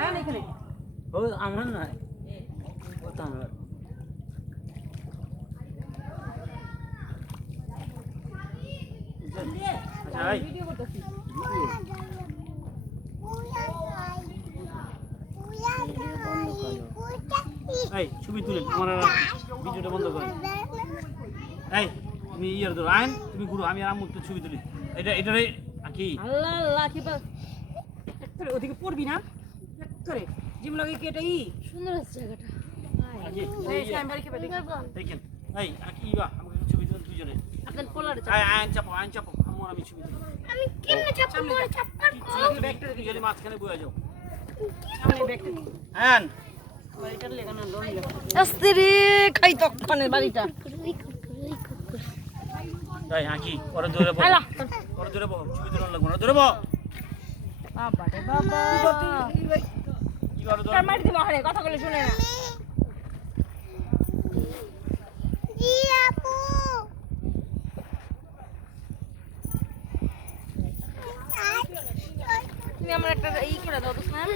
আয় না এখানে ও আমার না ও তো আমার আচ্ছা ভাই ভিডিও করতেছি এই ছবি তুলেন আমার ভিডিওটা বন্ধ করেন এই তুমি ইয়ার ধরো আইন তুমি ঘুরো আমি আর আম্মু একটু ছবি তুলি এটা কি আল্লাহ আল্লাহ কি বল করে ওদিকে পড়বি না করে জিম লাগে কি এটা সুন্দর আছে জায়গাটা এই টাইম বাড়ি খেবে দেখেন এই কি বা আমাকে ছবি তুলেন দুইজনে আপনার পোলারে আইন চাপো আম্মু আর আমি ছবি তুলি আমি কেমনে চাপবো মোরে চাপপার ব্যাগটা দুইজনে মাঝখানে বয়ে যাও সামনে ব্যাগটা আইন আমার এটা লেখানো লোন লেখা আস্তে রে খাই তক্ষণে বাড়িটা তাই কি পরে ধরে বল পরে ধরে বল ছবি তুলন লাগবে না ধরে বল বাবা রে বাবা কি করো ধরে তার মারি দিবা হারে কথা বলে শুনে না জি আপু তুমি আমার একটা করে দাও তো স্যার